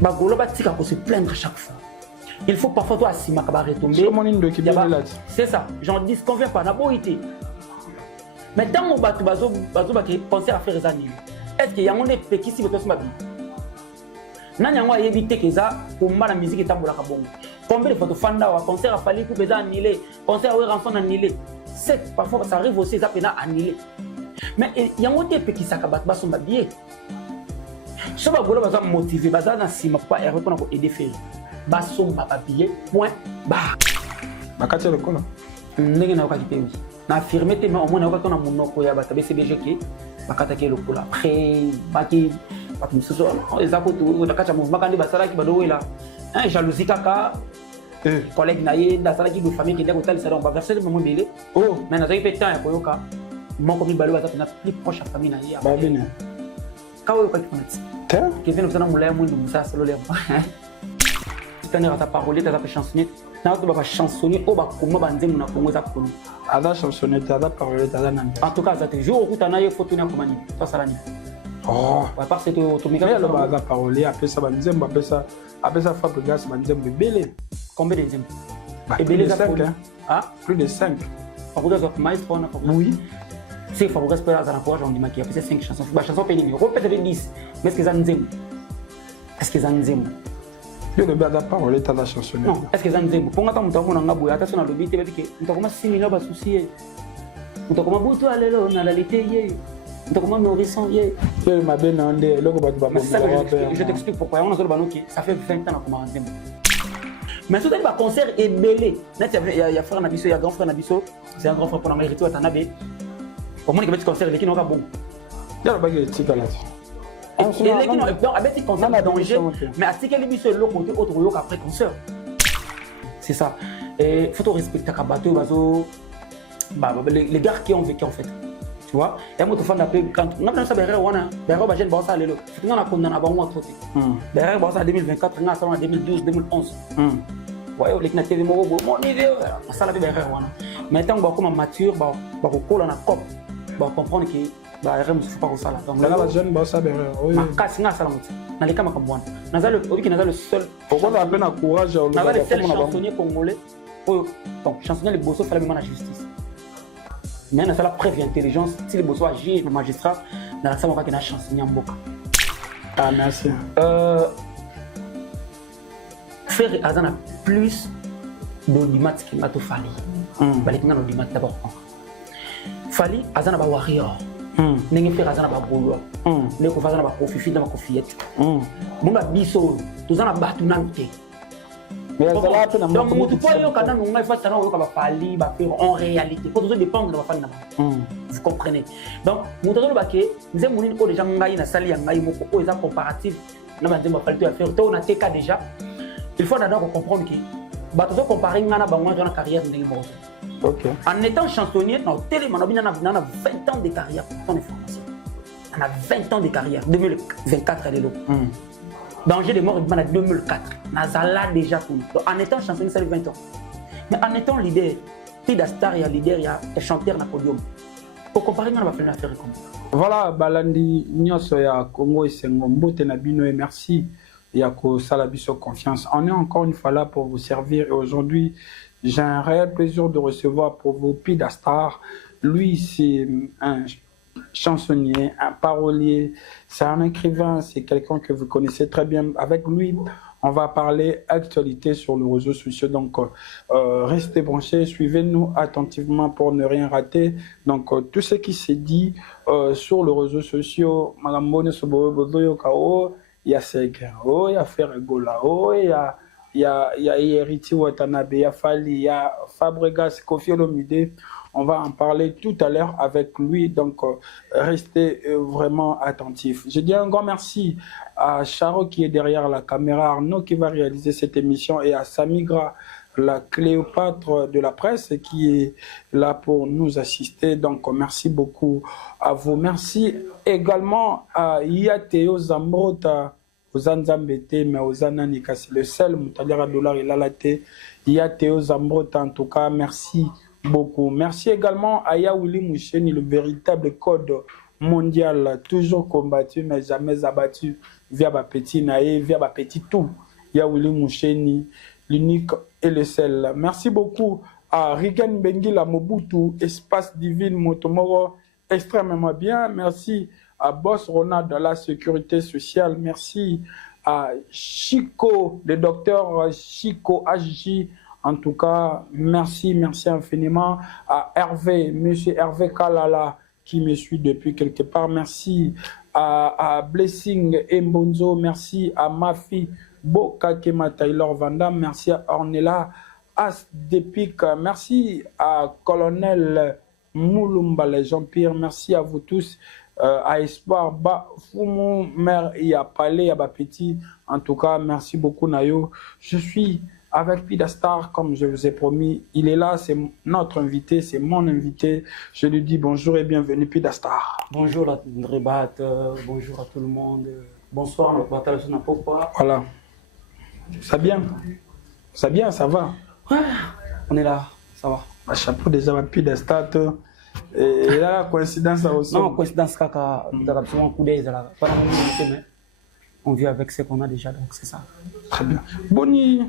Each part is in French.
Bagolo batika ko se plaindre chaque fois. Il faut parfois toi asima ka ba retomber. C'est ça. J'en disconviens pas na boité. Mais dans mon bateau bazo qui penser à faire ça ni. Est-ce qu'il y a un épée qui si votre sma bi? Nani yango éviter que ça pour la musique etambola ka bongo. Combien de photos fanda wa concert a fallu que beza annulé, concert a rançon annulé. C'est parfois ça arrive aussi ça peut annulé. Mais il y a un épée qui s'akabat baso mabie. Si vous avez motivé, vous avez motivé, vous avez aider faire. Baso mabie, point, bah. Bakati le col. N'est-ce pas qu'il na affirmé que au moins on a ton monoko ya batabe CBG qui bakata ke le col après baki baki mususu ezako to takacha mouvement kandi basala ki bado wela hein jalousie kaka collègue naye ndasala ki de famille qui ndako tali salon ba verser moment belé oh mais na zaïpe temps ya koyoka mon comme balo bazata na plus proche à famille naye ba bene kawo ko kifanati te qui vient nous mulaya mundu musa solo le tane rata parole ta chansonnier na to ba chansonnier o ba komo banzemu na kongo za kono ada chansonnier ta da parole ta nan en tout cas ça te jour okuta na ye photo na komani to salani oh à part c'est automatiquement le ba parole après ça banzemu après ça Fabregas banzemu belé combien de nzemu et belé 5 hein plus de 5 Fabregas of maestro na Fabregas oui c'est Fabregas pour la encourage on dit ma qui a fait 5 chansons ba chanson pénible répète 10 mais est-ce que ça nzemu est-ce que ça nzemu le bada parole ta la chanson non est-ce que ça nzemu pour ngata mutu ngona ngabu ata sona lobby te bike ntakoma simila ba souci ntakoma butu alelo na réalité ye ntakoma nourrisson ye le mabe na ndé loko ba ba je t'explique pourquoi on a solo banoki ça fait 20 ans na koma nzemu mais tout un concert est belé il y a frère Nabiso il y a grand frère Nabiso c'est un grand frère pour la mérite Watanabe au moins il y a petit concert qui n'aura bon il y a ba que tika là et les qui non avec concert na danger mais article biso le côté autre yoka après concert c'est ça et faut respecter Kabato bazo les gars qui ont vécu en fait tu vois et moi tout fan d'appel quand on a ça derrière wana derrière ba jeune ba ça lelo c'est qu'on a condamné ba moi trop derrière ba ça 2024 on a ça en 2012 2011 ouais les na TV mo mon niveau ça la derrière wana maintenant ba comme mature ba ko kola na cop ba comprendre que ba RM c'est pas ça là donc là ba jeune ba ça derrière oui makasi nga sala muti na leka makambwana nazalo obiki nazalo seul pourquoi à peine à courage on a le seul chansonnier congolais bon chansonnier les bosso fallait même la justice mais na sala preuve intelligence si les bosso agir le magistrat na la sama ka na chansonnier mboka ah merci faire azana plus d'audimat qui m'a tout fallu baleki ngana audimat d'abord fali azana ba warrior ndenge faire azana ba bolo ndenge ko fazana ba kofifi na ba kofiyete mumba biso tozana batu nanke mais azala pe na donc mutu po yo kana nunga fa sana yo ka ba fali ba faire en réalité faut toujours dépendre de ba fali na vous comprenez donc mutu zo ba ke nze munini ko déjà ngai na sali ya ngai moko ko eza comparatif na ba nzemba fali to ya faire to na teka déjà il faut d'abord comprendre que bah tu comparer ngana ba ngana carrière ndenge moko OK en étant chansonnier dans télé manobina na 20 ans de carrière pour ton information on a 20 ans de carrière 2024 allez danger de mort en 2004 nazala déjà tout donc en étant chansonnier ça 20 ans mais en étant leader pida star il y a leader il y a chanteur na podium pour comparer ngana ba faire affaire comme voilà balandi nyoso ya Congo et Sengombote na bino et merci Yako Salabiso Confiance. On est encore une fois là pour vous servir et aujourd'hui, j'ai un réel plaisir de recevoir pour vous Pida Star. Lui, c'est un chansonnier, un parolier, c'est un écrivain, c'est quelqu'un que vous connaissez très bien. Avec lui, on va parler actualité sur les réseaux sociaux. Donc, restez branchés, suivez-nous attentivement pour ne rien rater. Donc, tout ce qui s'est dit sur les réseaux sociaux, Madame Bonne Soboyo Kao, il y a Seger, il y a Ferregola, il y a Héritier Watanabe, il y a Fali, il y a Fabregas, Kofi Olomide. On va en parler tout à l'heure avec lui, donc restez vraiment attentifs. Je dis un grand merci à Charo qui est derrière la caméra, Arnaud qui va réaliser cette émission et à Samigra, la Cléopâtre de la presse qui est là pour nous assister. Donc merci beaucoup à vous. Merci également à Yateo Zambrota, aux Anzambete, mais aux Ananika, c'est le seul Moutaliara dollar il a la tête. Yateo Zambrota, en tout cas, merci beaucoup. Merci également à Yaouli Moucheni, le véritable code mondial, toujours combattu mais jamais abattu. via ba petit nae, via ba petit tout. Il y a Willy Moucheni, l'unique et le seul. Merci beaucoup à Rigan Bengila Mobutu, Espace Divine Motomoro, extrêmement bien. Merci à Boss Ronald de la Sécurité sociale. Merci à Chico, le docteur Chico HJ. En tout cas, merci infiniment à Hervé, monsieur Hervé Kalala, qui me suit depuis quelque part. Merci à Blessing Mbonzo. Merci à Mafi Bokakema Taylor Vandam. Merci à Ornella As Depic. Merci à Colonel Moulumba Jean-Pierre. Merci à vous tous. À Espoir, Foumou, Mère et à Palais, à Petit. En tout cas, merci beaucoup, Nayo. Je suis avec Pidastar, comme je vous ai promis. Il est là, c'est notre invité, c'est mon invité. Je lui dis bonjour et bienvenue, Pidastar. Bonjour, André Bat, bonjour à tout le monde. Bonsoir, notre bataille sur Napopa. Voilà. Ça bien? Ça bien, ça va? Ouais, on est là, ça va. Un chapeau déjà, Pidastar. Et là, la coïncidence, ça aussi. Non, coïncidence, caca, un coup d'aise, là. Pas mais on vit avec ce qu'on a déjà, donc c'est ça. Très bien. Boni.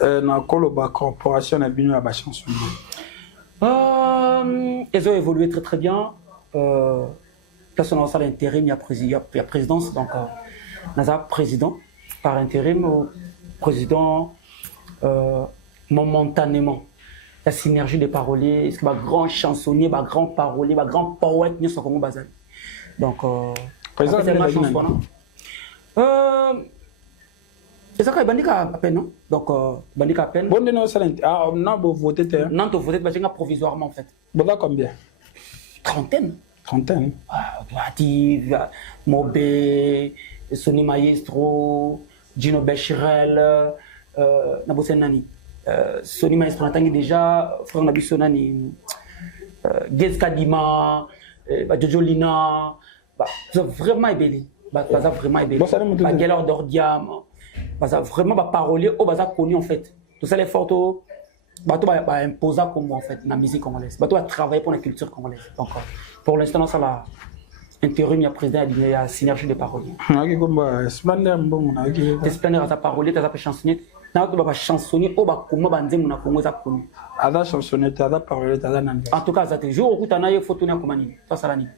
Dans la corporation a bien la chanson. Ils ont évolué très très bien. Là, on a ça l'intérim, il y a présidence, donc on a président par intérim, président momentanément. La synergie des paroliers, c'est un grand chansonnier, un grand parolier, un grand poète, nous sommes comme bazar. Donc, président de la chanson. C'est ça que Bandika à peine, non? Donc, Bandika à peine. Bon, non, vous votez. Non, tu votes provisoirement en fait. Bon, là, combien? Trentaine. Trentaine. Active, Mobé, Sonny Maestro, Gino Bechirel, Nabosen Nani. Sonny Maestro, on a déjà, Frère Nabissonani, Gez Kadima, Jojo Lina, vraiment ébélé. Vraiment ébélé. Galère d'Ordiam. Vraiment parolier au bazar connu en fait. Tout ça les photos imposer comme moi en fait la musique congolaise. Bateau a travaillé pour la culture congolaise. Donc pour l'instant ça là intérim il y a président il y a synergie des paroliers. Splendeur bon des splendeur à parolier t'as pas chansonnier. Na to ba chansonnier au ba kuma banzemu na Congo za connu. Ada chansonnier t'as parolier t'as nani. En tout cas ça te jour au kutana ye photo na komani. Ça ça ni.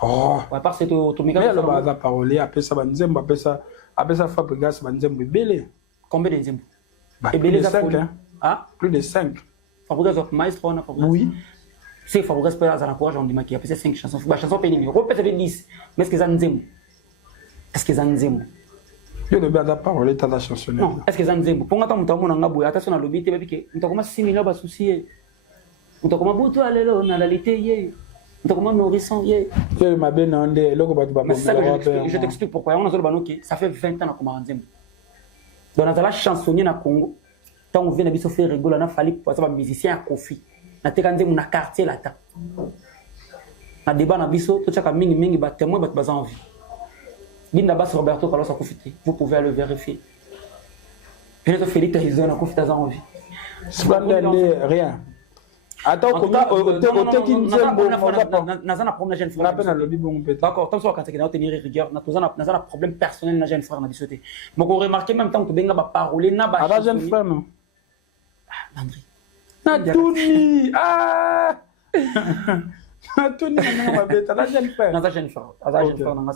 Oh. À part c'est to mika le ba parolier après ça banzemu après ça Fabregas banzemu belé. Combien de nzembu? Et belé 5 hein. Ah, plus de 5. Fabregas of Maestro na Fabregas. Oui. C'est Fabregas peut avoir courage on dit qu'il y a 5 chansons. La chanson pénible. Repète les 10. Mais est-ce que ça nzembu? Est-ce que ça nzembu? Yo le bada parole t'as la chanson. Non, est-ce que ça nzembu? Pour ngata muta mona ngabu attention na lobby te bebike. Ntakoma 6 millions ba souci. Ntakoma butu alelo na lalité ye. Ntakoma nourrisson ye. Yo ma benande loko batu ba. Je t'explique pourquoi. On a zolo banoki, ça fait 20 ans na koma nzembu. Donc dans la chansonnier na Congo, tant on vient na biso faire rigoler na fali pour ça ba musicien à Kofi. Na tekande mu na quartier là ta. Na débat na biso to chaka mingi ba témoin ba baza envie. Binda Bass Roberto Carlos a profité. Vous pouvez le vérifier. Je te félicite ils ont profité à envie. Splendeur rien. Attends comment au qui nous na problème jeune frère. D'accord, tant soit quand c'est que na tenir rigueur, na problème personnel na jeune frère na bisoté. Mais on remarquer même temps que benga ba parler na ba jeune frère non. André. Na Tony. Ah. Tony non bête la jeune frère. Na jeune frère.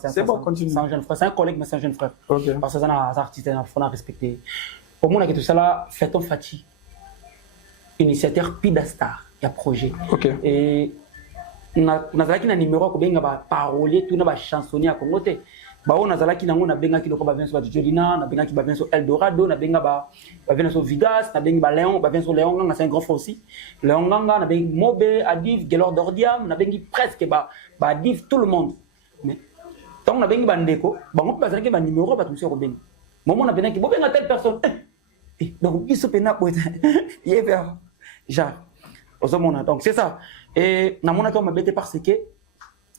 C'est bon continue. C'est un jeune frère, c'est un collègue mais c'est un jeune frère. OK. Parce que ça na artiste na faut respecter. Au moins que tout ça là fait ton Fati. Initiateur Pidastar. Il y a projet. OK. Et nazalaki na numéro ko benga ba parolier tout na ba chansonnier à Congo te. Ba on nazalaki nango na benga ki loko ba venso ba Jolina, na benga ki ba venso Eldorado, na benga ba venso Vigas, na benga ba Léon, ba venso Léon Nganga c'est un grand frère aussi. Léon Nganga na benga Mobé, Adif, Gelor d'Ordiam, na benga presque ba Adif tout le monde. Mais tant na benga ba ndeko, ba on bazalaki ba numéro ba tout sur benga. Moment na benga ki bo benga telle personne. Donc il se pena pour il est vers genre donc c'est ça. Et na mona comme bête parce que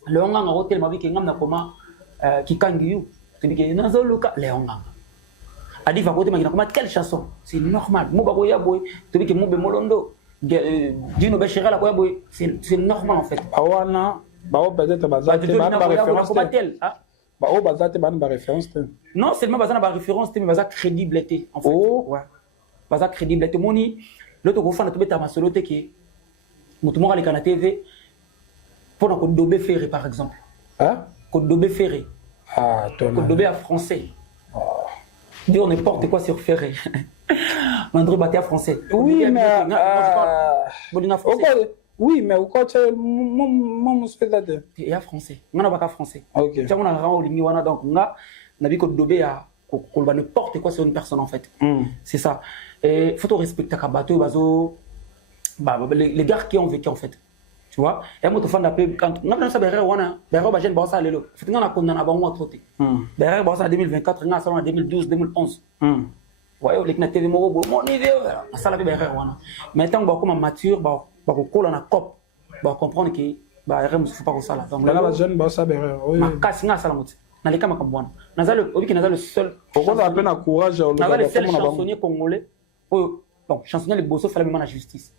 le nganga hotel ma biki ngam na koma ki kangiyu to biki na zoluka le nganga adi va côté ma koma quelle chanson c'est normal mo ba ko ya boy to biki mo be molondo dino be shira la ko ya boy c'est normal en fait awana ba peut-être ba za te ba référence Bah, oh, bah, ça, t'es bonne référence. Non seulement baza na ba référence mais baza crédibilité en fait. Oh. Ouais. Baza crédibilité moni l'autre ko fana to beta masolo te ke mutu mo kala TV pour na ko dobé ferré par exemple. Hein? Ko dobé ferré. Ah, toi. Ko dobé à français. Dire n'importe quoi sur ferré. Mandre baté à français. Oui mais français. Oui mais au côté mon spectateur. Et à français. Ngana baka français. OK. Tu on a rang lingi wana donc nga na bi ko dobé à ko n'importe quoi sur une personne en fait. C'est ça. Et faut respecter kabato bazo les gars qui ont vécu en fait. Tu vois? Et moi to fanda pe quand on a ça derrière wana derrière ba jeune bossa lelo. Fait nga na condamné ba moi troté. Derrière bossa 2024 nga ça en 2012 2011. Ouais, les TV mo mon niveau ça la derrière wana. Maintenant ba comme mature ba ko kola na cop ba comprendre que ba RM faut pas ça là. Donc là la jeune bossa derrière. Oui. Ma casse nga ça la moti. Na les kama kabwana. Naza le obi ki naza le seul. On a peine à courage au naza le seul chansonnier congolais. Bon, chansonnier les bosso fallait même la justice.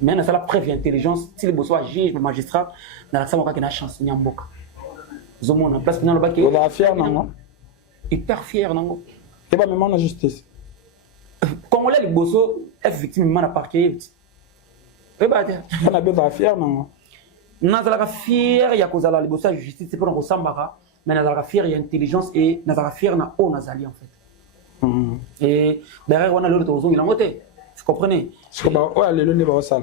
Mais na ça la preuve intelligence si les bosso a juge le magistrat na la ça mo ka na chansonnier mboka. Zomo na place na le baké. On va fier non. Hyper fier nango. Et pas même la justice. Congolais les bosso est victime man à parquet. Et bah on a besoin fier non. Nazalaka fier ya kozala les bosso justice c'est pour ko sambaka mais nazalaka fier ya intelligence et nazalaka fier na o nazali en fait. Et derrière on a l'autre ozongi la moté. Vous comprenez? Parce que bah ouais le ne ba ça.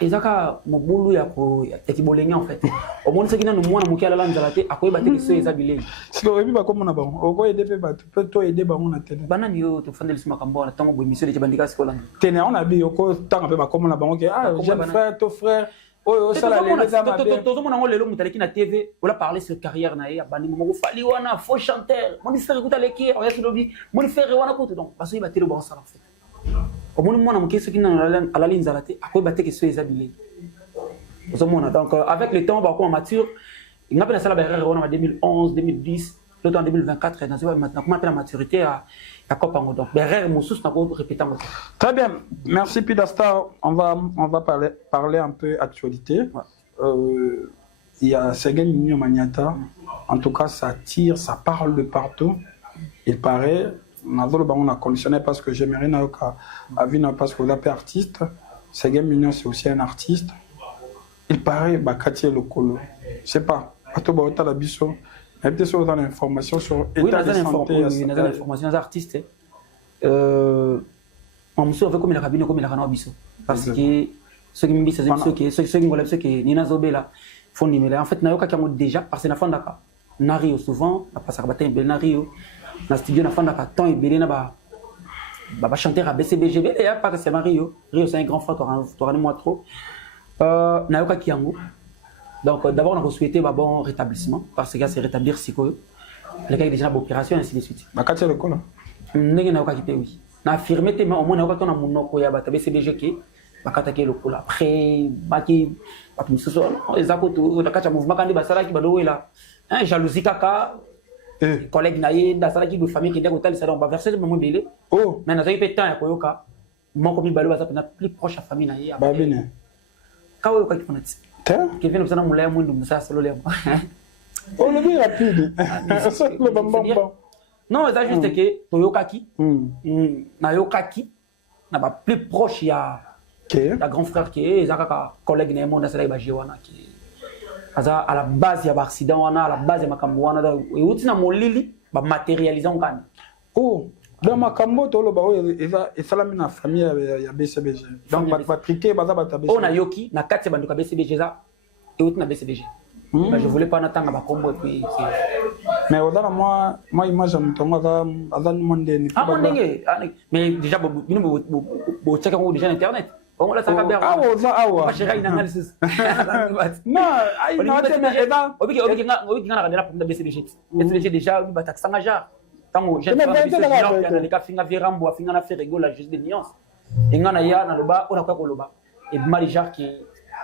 Ezaka mobulu ya ko ekibolenya en fait. Au moins ce qui na no mwana muki ala nzala te akoyeba te so ezabile. Si ko yebi ba ko mona ba o ko aider pe ba peut to aider ba mona tene. Banani yo to fandeli sima kambo na tango bo émission de bandika sikola. Tene on a bi ko tanga pe ba ko mona ba OK ah jeune frère ton frère oh ça la les amis. Tout monde ngolelo mutaleki na TV on a parlé sur carrière na ye abani mo fali wana faux chanteur. Mon frère écoute leki on ya kilobi mon frère wana ko donc parce que ba télé ba ça en fait. Au moins moi na muki ce qui na ala linzala te akoyeba te que so ezabile. Donc avec le temps, on mature. Il appelle ça la barrière en 2011, 2010, l'autre en 2024. Maintenant, comment la maturité à Copango. Donc, barrière, Moussous, n'a pas répété. Très bien. Merci, Pidastar. On va parler un peu actualité. Ouais. Il y a Sergueï Nino Maniata. En tout cas, ça tire, ça parle de partout. Il paraît, on a conditionné parce que j'aimerais parce que vous êtes artiste. Sergueï Nino, c'est aussi un artiste. Il paraît Bakati et le Colo. Je sais pas. Mais peut-être sur l'information sur l'état de santé. Oui, il y a des informations des artistes. On me souviens comme il a cabine comme il a rano biso. Parce que ceux qui me disent ceux qui me que Nina Zobela font numéro. En fait, nayoka qui a déjà parce que na fandaka Nario souvent na passer bataille bel Nario na studio na fandaka temps et belé na ba chanter à BCBG et pas que c'est Mario. Rio c'est un grand frère, toi moi trop. Nayoka Kiango. Donc d'abord on a souhaité un bon rétablissement parce que c'est rétablir Siko. Les gars déjà l'opération ainsi de suite. Bakati le col. N'engé Nayoka qui oui. Na affirmé te mais au moins Nayoka ton amonoko ya ba BCBG qui bakataki le col après baki baki misoso ezakoto takacha mouvement kandi basala ki bado wela. Hein jalousie kaka collègue naye dasala ki de famille qui ndeko tali ça donc ba verser même belé. Oh mais na zayi pe temps ya koyoka. Mon comme balo baza na plus proche à famille naye. Ba bine. Kawo ka kifonati. Kevin obsana mulaya mundu musa solo lemo. Oh le bien rapide. Le bambam. Non, c'est juste que toyokaki na yokaki na ba plus proche ya la grand frère qui est ezaka collègue na monde sala ba jiwana qui à la base ya ba accident wana à la base ya makambo wana et utina molili ba matérialiser ngani. Oh dans makambo tolo ba et salami na famille ya BCBG. Donc ba triquer baza ba tabé. On a yoki na kati banduka BCBG za et utina BCBG. Je voulais pas n'attendre ma combo et puis mais au-delà moi image en tonga za monde mais déjà bo checker on déjà internet on la ça va bien ah chérie il analyse non ai non mais eba obi ngana kadela pour BCBG déjà ba taxanga ja tango j'ai fait les cas finga virambo finga na fait rigolo juste des nuances ngana ya na loba on a quoi loba et Marijar qui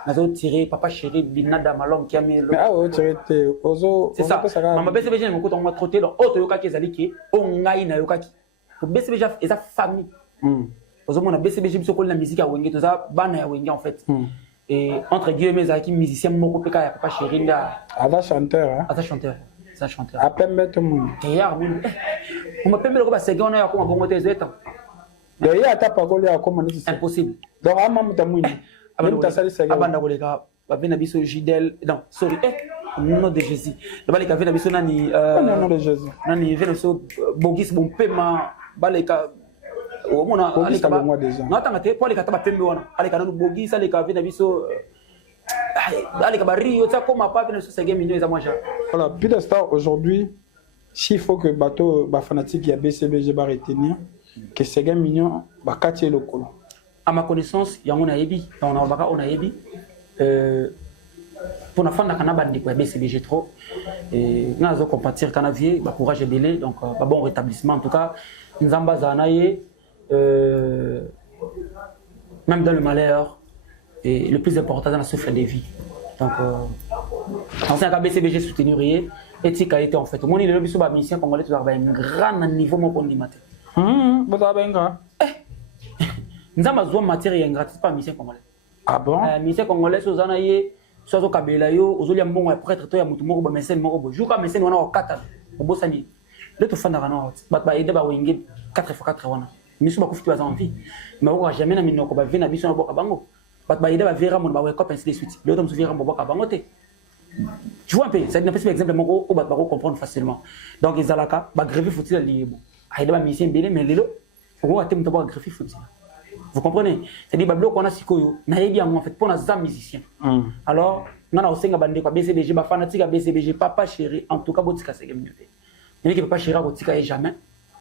nazo tiré papa chéri binada malom qui a mis ah ouais tiré ozo c'est ça maman BCBG me koto moi trotter donc auto yoka ki ezali ki o ngai na yoka ki to BCBG eza famille ozo mona BCBG biso ko la musique a wenge to za bana ya wenge en fait et entre guillemets qui musicien moko peka ya papa chéri nda ada chanteur hein ada chanteur ça chanteur apembe tout monde ya mun on m'appelle ko ba segona ya ko bongo te zeta de ya ta pa ko ya ko man impossible donc ama muta muni muta sali segona abanda ko leka ba vena biso Gidel non sorry nom de Jésus le baleka vena biso nani nom de Jésus nani vena so bogis bon pema baleka omona aleka ba non tanga te pour aleka ta ba pembe wana aleka nanu bogis aleka vena biso aleka ba rio ça comme pas vena so sege minyo za moi. Voilà, Peter Star aujourd'hui, s'il faut que bateau ba fanatique ya BCBG ba retenir que Sega Mignon ba katie le colo. À ma connaissance, il y a on a yebi, on a yebi pour na fanda kana bandi ko BCBG trop et na zo compatir kana vie ba courage et délai donc ba bon rétablissement en tout cas nzamba zanaye même dans le malheur et le plus important dans la souffrance des vies. Donc ancien BCBG soutenir et éthique a été en fait mon il le biso ba mission congolais tout un grand niveau mon condimate boza benga nzamba zo matière gratis pas mission congolais. Ah bon mission congolais so zana ye so zo kabela yo ozolia mbongo ya prêtre to ya mutu moko ba messene moko bo juka messene wana okata obosani le to fanda kana ba aider ba wenge 4x4 wana miso ba kufiti ba envie mais on jamais na minoko ba vina biso na boka bango ba aider ba vera mon ba wake up ainsi de suite le to me souviens boka bango te. Tu vois un peu, c'est un petit exemple où on va comprendre facilement. Donc, ils ont la grève faut-il lier. Il y a des missions bien, mais les lots, il faut attendre d'abord grève faut-il. Vous comprenez? C'est-à-dire que qu'on a sikoyo, na yebi en fait pour nos musiciens. Alors, on a aussi un bandé quoi BCBG, ba fanatique à BCBG, papa chéri, en tout cas botika c'est mieux. Il n'y a pas chéri botika jamais.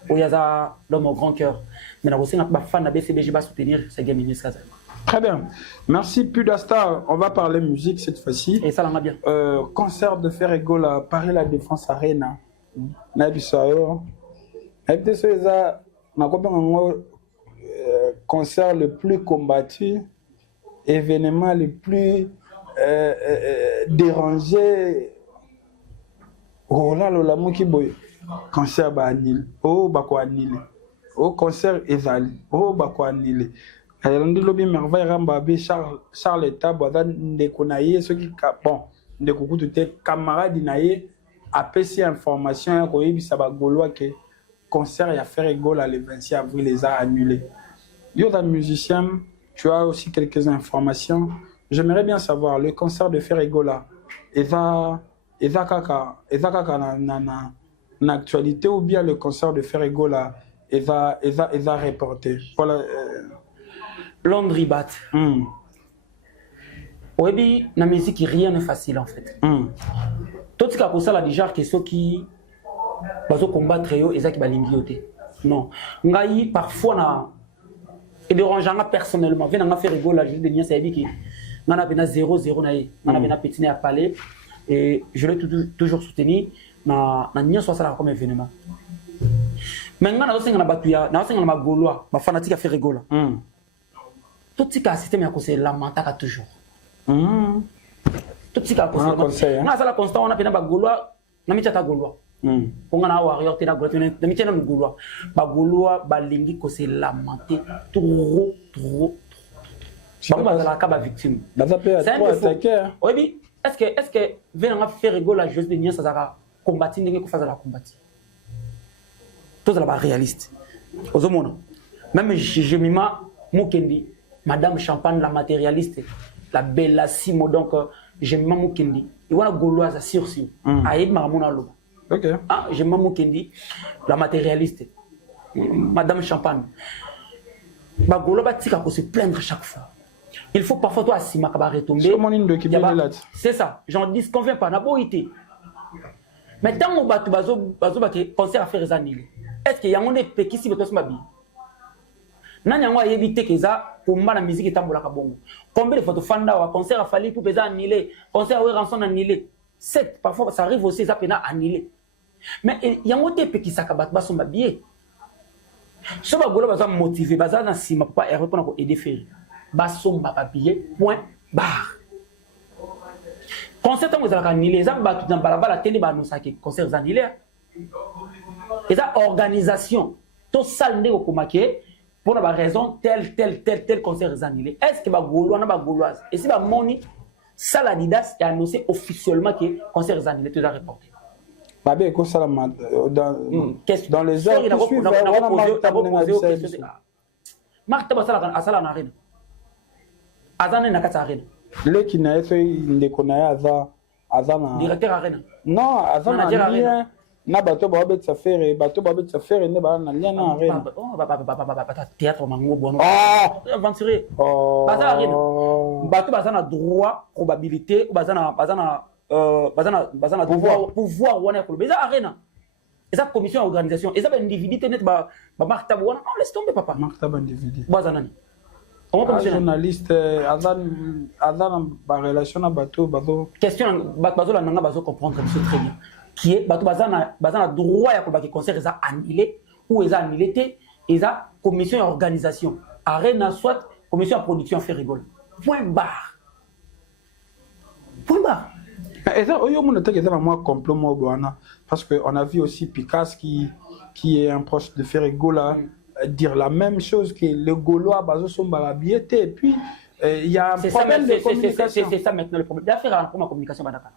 Ou yaza l'homme au grand cœur. Mais on a aussi un fan à BCBG va soutenir c'est mieux ça. Très bien. Merci Pudastar. On va parler musique cette fois-ci. Et ça l'a bien. Concert de Ferrego à Paris La Défense Arena. Nabisayo. Concert le plus combattu, événement le plus dérangé. Oh là là, moi qui boy. Concert Banil. Oh bako annulé. Oh concert Ezali. Oh bako annulé. Ayalandi lobi merveille rambabe Charles Tabodan ndekonaye ceux qui bon ndekukutu te camarade naye apesi information ko yebisa ba gaulois que concert ya Ferrego le 26 avril les a annulés. Yo la musicien, tu as aussi quelques informations. J'aimerais bien savoir le concert de Ferrego eza kaka na actualité ou bien le concert de Ferrego eza reporté. Voilà Londres bat. Oui, la musique rien n'est facile en fait. Tout ce qui a ça déjà que ceux qui bazo combattre yo eza ki balingi yote. Non, ngai parfois na et dérangeant personnellement, venant à faire rigoler la journée de Nia Saïbi qui n'en a pas 0-0 naïe, n'en a pas pétiné à palais et je l'ai toujours soutenu na Nia soit ça comme événement. Maintenant, on a aussi un batuya, on a aussi un magolois, ma fanatique a fait rigoler. Tout ce qui a système c'est lamentable toujours. Tout ce qui a conseil. On a ça la constant, on a péné bagolois, on a mis ta golois. On a warrior tena golois, on a mis ta golois. Bagolois, balingi ko c'est lamenté trop. Bah on la caba victime. Bah ça peut être trop attaqué. Oui, est-ce que venir faire rigoler la chose de Nia ça va combattre n'ingue ko faire la combattre. Tout ça là réaliste. Aux hommes. Même je mima Mukendi. Madame Champagne, la matérialiste, la belle Simo, donc j'aime Mamou Kendi. Il y a une gauloise sur si. Aïd Maramona Lo. Ok. Ah, j'aime Mamou Kendi, la matérialiste. Madame Champagne. Bah, Gaulois Batika pour se plaindre chaque fois. Il faut parfois toi si ma cabare tomber. C'est ça. J'en dis qu'on vient pas na boité. Mais tant on batu bazo penser à faire les annulés. Est-ce qu'il y a un épée qui s'y veut ma vie? Nani yango ayebite keza komba na musique etambola ka bongo. Combien de fois fanda wa concert a fallu pour pesa annulé, concert wa rançon annulé. 7 parfois ça arrive aussi ça pena annulé. Mais yango te pe kisaka bat ba somba bié. So ba golo ba za motiver ba za na sima papa erreur pour na ko aider faire. Ba somba papier point barre. Concert ngo za ka annulé za ba tout dans balabala télé ba annoncer que concert annulé. Et ça organisation to salle ndeko komake pour la raison tel concert est annulé. Est-ce que Bagolo n'a pas gauloise? Et si Moni, ça l'Adidas est annoncé officiellement que le concert est annulé, tu dois reporter. Dans les heures qui suivent, Marc Tabasala à Sala Narine. Azane Nakata Arena. Le qui n'a fait une Azana. Directeur Arena. Non, Azana. Na bateau babet s'affaire ne ba na lien na arena. Oh théâtre mango bon. Aventuré. Bazana arena. Bateau bazana droit probabilité bazana pouvoir wana ko beza arena. Eza commission organisation, eza ba individu net ba Marc Tab wana on laisse tomber papa. Marc Tab individu. Bazana ni. Journaliste Azan ba relation na bateau bazo. Question bazo la nanga bazo comprendre très bien. Qui est bazana droit ya ko ba concert eza annulé ou eza annulé et eza commission organisation arena soit commission production fait rigole point barre et ça oyo mon teke eza moi complot mo bwana parce que on a vu aussi Picasso qui est un proche de Ferrigola dire la même chose que le Gaulois bazo somba la biété et puis il y a un problème de communication. C'est ça maintenant le problème d'affaire en communication badaka.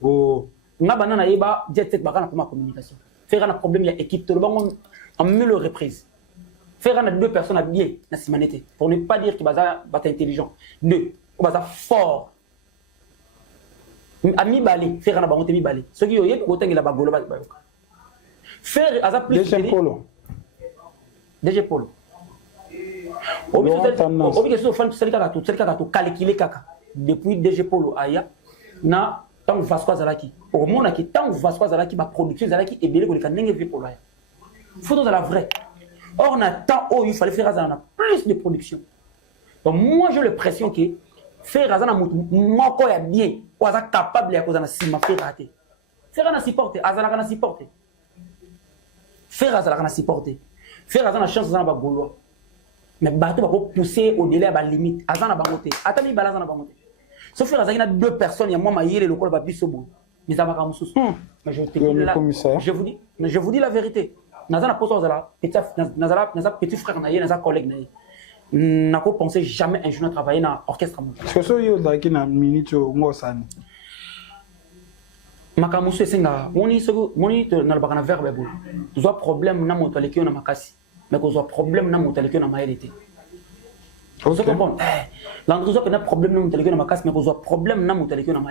Oh nga banana yeba jet set bakana pour ma communication faire un problème il y a équipe tout le monde en mieux reprise faire un deux personnes habillées na simanete pour ne pas dire que baza bata intelligent deux baza fort ami balé faire un bangote mi balé ce qui yoye ko tengela ba golo ba faire aza plus DG Polo obi que so fan selika to calculer kaka depuis DG Polo aya na tant Vasco Zalaki au monde qui tant Vasco Zalaki ba production Zalaki et belé ko le kanenge vi pour là photo de la vraie or on a tant il fallait faire azana plus de production donc moi j'ai l'impression que faire azana moi ko ya bien ou aza capable ya kozana sima faire rater faire ana supporter azana kana supporter faire azana kana supporter faire azana chance azana ba golo mais bateau ba pousser au delà ba limite azana ba monter atami balance na ba monter. Sauf que il y a deux personnes, il y a moi, le local va bisobo. Mais ça va comme sous. Mais je vous dis la vérité. Nazana poso zala, petit frère naïe, naza collègue naïe. N'a pas pensé jamais un jour travailler dans orchestre. Parce que so yo daki na minute ngosani. Makamusu esenga, moni to na bakana verbe bo. Tu as problème na motaleki na makasi. Mais ko zo problème na motaleki na maelete. Vous comprenez? L'endroit qui a problème dans mon téléphone, mais qu'on a problème dans mon téléphone,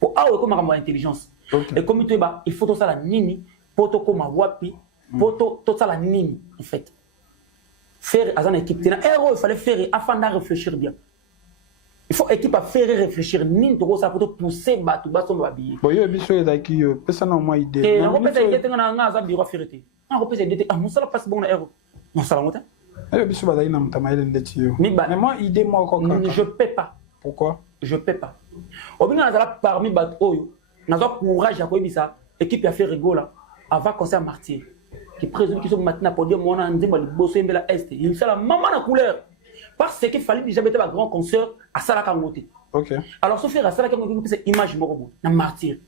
pour avoir comme ma intelligence. Et comme tu es bas, il faut tout ça la nini, pour tout comme wapi, pour tout ça la nini en fait. Faire à une équipe, il fallait faire afin de réfléchir bien. Il faut équipe à faire réfléchir, nini tout ça pour pousser bas tout bas son habillé. Bon, yo biso e daki personne n'a moi idée. Et on peut dire que na ngaza bureau ferité. On peut dire ah mon sala passe bon na héros. Non sala monta. Mais moi, idée moi je ne peux pas. Pourquoi? Je ne peux pas. Au bout parmi Bato, nous avons courage à ça. Équipe a fait rigoler avant concert martyr. Qui présume qu'ils sont maintenant pour dire mon andi mal bosser de la est. Il fait la maman la couleur. Parce qu'il fallait déjà mettre un grand concert à Salakangote. OK. Alors sauf faire à Salakangote c'est image morobo, na martyr.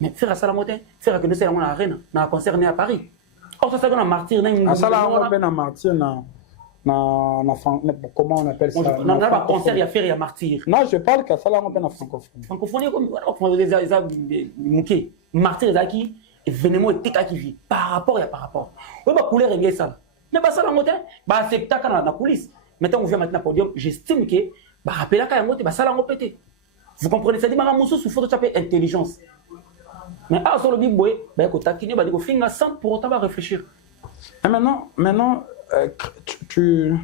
Mais faire à Salakangote, faire que nous sommes en arène, na concert né à Paris. Or ça na martyr na Salakangote na martyr na comment on appelle ça? On n'a pas concert, il y a faire, il y a martyr. Non, je parle qu'à ça, là, on peut en francophonie. Francophonie, comme martyr, c'est qui événement était qui vit par rapport. Oui, bah, couleur et ça. Mais bah, ça, la montée, bah, c'est peut-être dans la coulisse. Maintenant, on vient maintenant pour dire, j'estime que, bah, rappelez la quand même, bah, ça, la montée. Vous comprenez ça? Dit, ma moussou, sous photo, tu intelligence. Mais, ah, sur le big boy, bah, écoute, t'as qui, bah, il faut sans pour autant réfléchir. Et maintenant, tu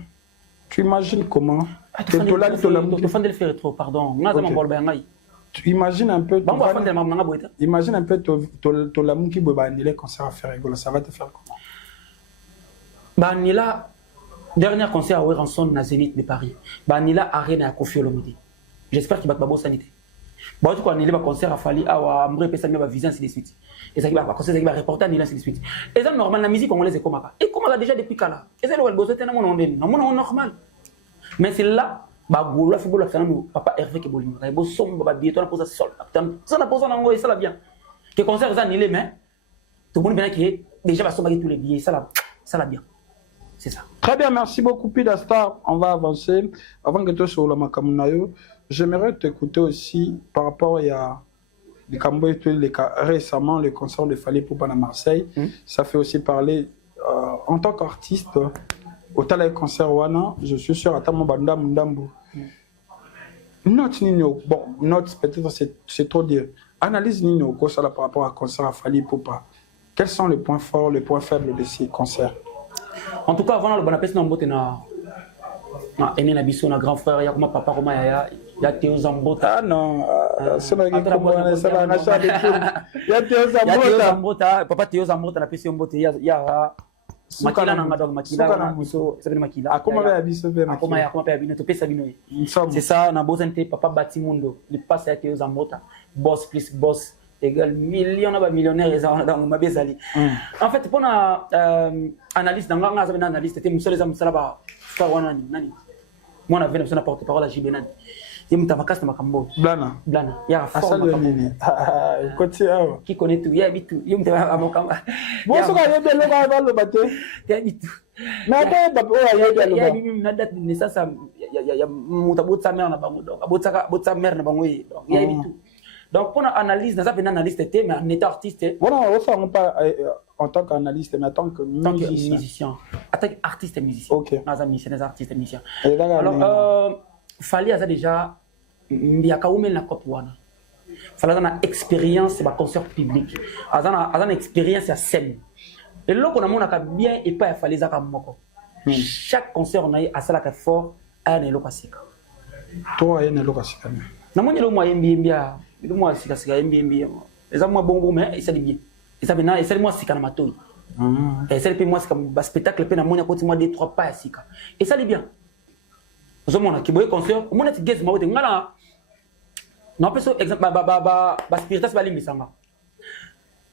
imagines comment tu imagines un peu imagine un peu ton l'amour qui peut annulé concert à Ferrigola, ça va te faire comment? Banila dernier concert à Ranson na Zénith de Paris. Banila arena à Kofi Olomide. J'espère qu'il va pas bon sanité. Bon, tu connais annulé le concert à Fali à Ambré Pessamia va viser ainsi de suite. Et ça qui va concert qui va reporter annulé ainsi de suite. Et ça normal la musique congolaise est comme ça. Et comment déjà depuis Kala. Et c'est le bossé tellement normal. Mais c'est là bah goula football ça nous papa Hervé que bolimo. Et bo som ba billet on pose ça sol. Ça na pose ça ça la bien. Que concert ça annulé mais tout le monde bien qui déjà va sommer tous les billets ça la bien. c'est ça. Très bien, merci beaucoup Pidastar. On va avancer. Avant que tu sois sur la Makamunayo, j'aimerais t'écouter aussi par rapport à récemment le concert de Fally Ipupa à Marseille. Ça fait aussi parler en tant qu'artiste au Talay concert Wana, je suis sûr à Tamo Banda Mundambu. Note Nino, bon, note peut-être c'est trop dire. Analyse Nino par rapport à concert à Fally Ipupa. Quels sont les points forts, les points faibles de ces concerts? En tout cas, avant le Bonapeste, on a aimé Nabiso, notre grand frère, il y a comme papa, comme il y a Théo Zambota. Ah non, c'est pas qu'il y a Théo Zambota. Papa Théo Zambota, la PC Zambota, il y a Makila nanga donc Makila so c'est Makila. Akoma ba biso be Makila. Akoma ba bino to pesa bino. C'est ça na bozente papa Batimundo, le passe à Théo Zambota. Boss plus boss égal million na ba millionnaire dans ma bezali. En fait pour na analyse dans nga za analyse c'était musole za musala ba fa wana nani. Moi na venu na porte parole à Jibenani. Il me t'a cassé ma cambo. Blana. Il y a forme. Qui connaît tout, il y a tout. Il me t'a à mon camp. Bon, ça va bien le bateau. Il y a tout. Mais il y a même une date de naissance. Il y a mon tabou de sa mère na bango. Donc, sa mère na bango. Il y a tout. Donc, pour l'analyse, nous avons une analyse, mais en état artiste. Voilà, on ne pas en tant qu'analyste, mais en tant que musicien. En tant qu'artiste et musicien. Ok. Nous avons des artistes et musiciens. Alors, Fally a déjà il y a quand même la cop one. Fally a une expérience de concert public. A une expérience de scène. Et là qu'on a mon bien et pas Fally za kamoko. Chaque concert on a eu à ça la fort à un lokasika. Toi à un lokasika. Na mon lo moi mbia, le moi sika sika mbia. Les amis moi bon mais ça dit bien. Et ça bena et ça moi sika na matoi. Et ça puis moi c'est comme spectacle pe na mon côté moi 2-3 pas sika. Et ça dit bien. Vous avez un concert, vous avez un gaz, vous avez un exemple, spiritas bali misanga.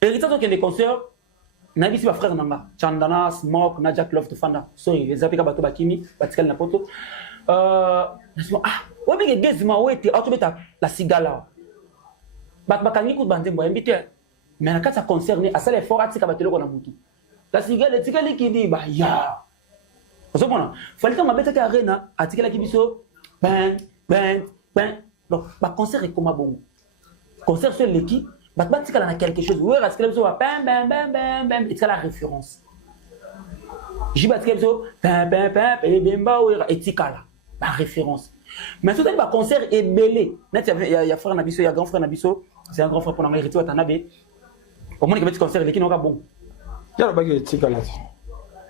Et quand on a des concerts, on a vu mes frères nanga, Chandana, Smoke, Nadia Love to Fanda. Sorry, les applications bateau bakimi, batikal na poto. Ah, on a des gaz, ma ouais, t'es autobeta la cigala. Bakangi coup bandé, moi invité. Mais quand ça concerne, à ça les forts, c'est kabatelo qu'on a boutu. La cigale, c'est cigale qui dit bah ya. Vous comprenez? Fallait qu'on mette à arena, article qui biso, ben. Donc, le concert est comme un bon. Concert sur l'équipe, il y a quelque chose. Oui, parce que bam, et c'est la référence. J'y vais dire bam, et c'est la référence. Mais tout le concert est belé. Il y a frère Nabiso, il y a grand frère Nabiso, c'est un grand frère pour l'Amérique, tu Tanabe. Au moins, il y a un concert, l'équipe n'est pas bon. Il y a le bagage de là.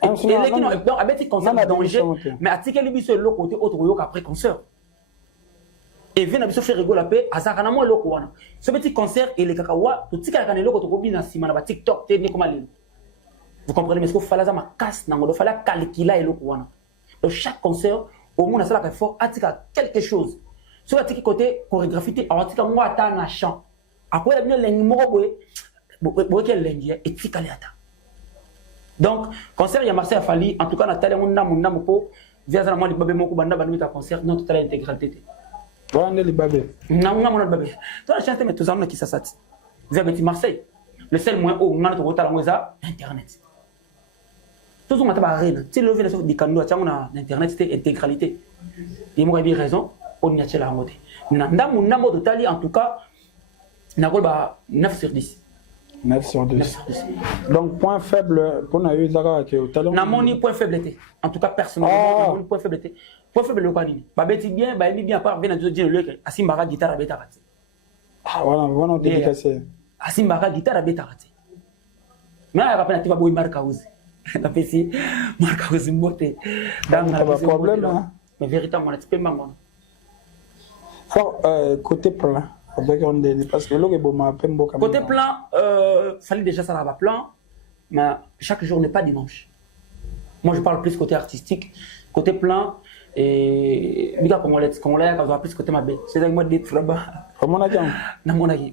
Et l'équipe donc avec concert de danger, mais article Nabiso l'autre côté autre après concert. Et vient à faire rigoler la paix, à ça, quand on a ce petit concert et les cacahuètes, tout ce qui est loko to bien si mana TikTok, t'es comme aller. Vous comprenez, mais ce qu'il fallait ça ma casse, n'ango do fallait calculer et loko wana. Donc chaque concert, au moins ça la fort, atika quelque chose. Sur la côté chorégraphie, on atika moi ata na chant. Après la bien lengi moko boye quel lengi et tika leata. Donc concert il y a Marseille Fally, en tout cas Nathalie mon po, via ça moi les babé moko banda banu ta concert, non totale intégralité. Non, non, bébé. Toi, la chance, mais tous les gens qui s'assatent. Vous avez Marseille. Le seul moyen où on a Internet. Tout le monde a arrêté. Si le village du Canada, on a Internet, c'était intégralité. Il m'a bien raison, on y a la moitié. Nous total, en tout cas, on a 9 sur 10. 9 sur 10. Donc, point faible, pour nous, il y a talent. Mon point faible était. En tout cas, personnellement, mon point faible était. Point faible le canini. Babeti bien, bien part bien à dire le Asimbara guitare à Betarati. Ah voilà, dédicacé. Asimbara guitare à Betarati. Mais à la peine, tu vas boire Marcaouz. La PC, Marcaouz Mbote. Dans le problème, mais véritablement, tu peux m'en côté plan. Parce que le côté plan, fallait déjà ça là-bas plan, mais chaque jour n'est pas dimanche. Moi, je parle plus côté artistique, côté plan. Et Mika Congolais, quand on a plus côté ma bête, c'est avec moi d'être là-bas. Comment on a dit?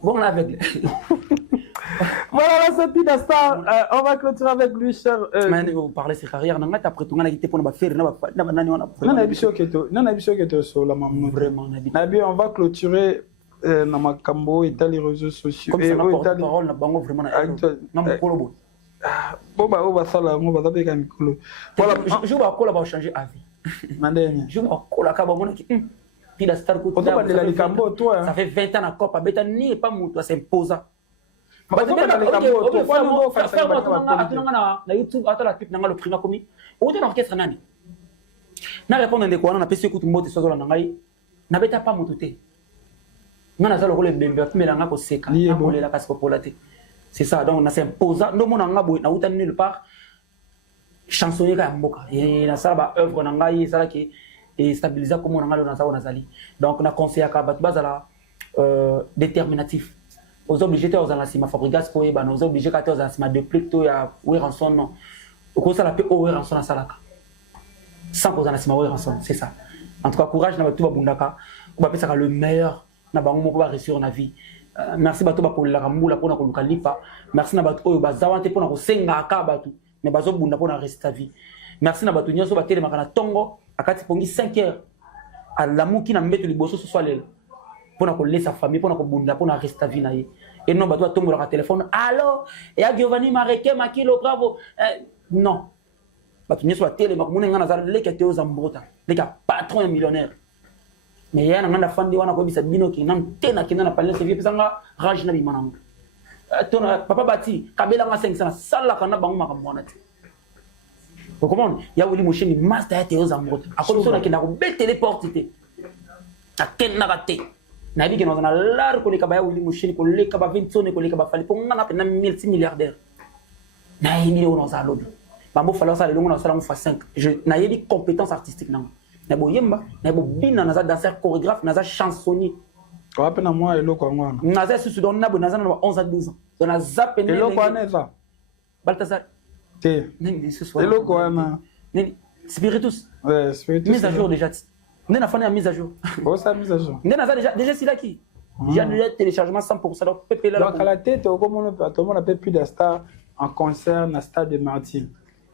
Bon, on est aveugle. Voilà, c'est Pidastar. On va clôturer avec lui, cher. Mais vous parlez de sa carrière, non, après tout, on a été pour nous faire, non, on va clôturer Namakambo et les réseaux sociaux. Comme ça, on porte parole, vraiment, non, Boba oba sala mo ba tape ka mikolo. Voilà, je vais encore là changer avis. Mandeni. Je vais encore là ka ba mona ki. Pila star ko. Ça fait 20 ans na Copa Beta ni pas mutu s'imposa. Ba te beta OK, na YouTube atala clip nanga le prima komi. O te na orchestre nani? Na répondre ndeko wana na pesi écoute mbote sozola na ngai. Na beta pas mutu te. Ngana za lokole bembe atumela ko seka. Na kolela kasi ko polate. C'est ça, donc on s'impose. Nous, on a oublié nulle part. Chansonnier ka mboka. Et na ça ba œuvre na ngai ça qui est stabilisé comme on a dans ça on a zali. Donc on a conseillé à bat bazala déterminatif. Aux obligés aux la sima Fabrigas pour ba nos obligés ka aux la sima de plutôt ya oui rançon non. Au ça la peut oui rançon na salaka. Sans cause la sima oui rançon, c'est ça. En tout cas courage na tout ba bundaka. On va penser le meilleur na bango moko ba réussir na vie. Merci bato bakolela kambula pona koluka lipa. Merci na bato oyo bazawante pona kosenga ka bato mais bazo bunda pona rester ta vie. Merci na bato nyoso batele makana tongo akati pongi 5 heures à lamuki na mbeto liboso so swalel pona ko laisser famille pona ko bunda pona rester ta vie na ye. Et non bato tombola ka téléphone allô et a Giovanni Mareke makilo bravo non bato nyoso batele makumuna ngana za leke teo za mbota leka patron millionnaire. Mais il y a un enfant qui a dit que tena na palais c'est vieux sanga rage na bimanang papa bati kabela nga 500 sala kana bangu makamwana te vous comprenez ya wili mosheni master te aux amoureux a comme ça na ko betele porte te a ken na gate na bi que nous na lar ko le kaba ya wili mosheni ko le kaba 20 tonnes ko le kaba fali pour ngana pena 1000 milliardaire na yimi on za lobby bambo fala ça le longo na sala on fa 5 je na yebi compétence artistique na Nabo yemba, nabo bina naza danseur chorégraphe, naza chansonnier. Tu as peine moi et l'eau comme moi. Naza sous don nabo naza 11 à 12 ans. On a zappé et l'eau quoi ça? Balthazar. T. Et l'eau quoi ma? Spiritus. Ouais, Spiritus. Mise à jour déjà. N'est na fani à mise à jour. Oh ça mise à jour. N'est naza déjà c'est là qui. J'ai déjà téléchargement 100% donc pépé là. Donc à la tête comme on appelle plus de star en concert na stade de Martyr.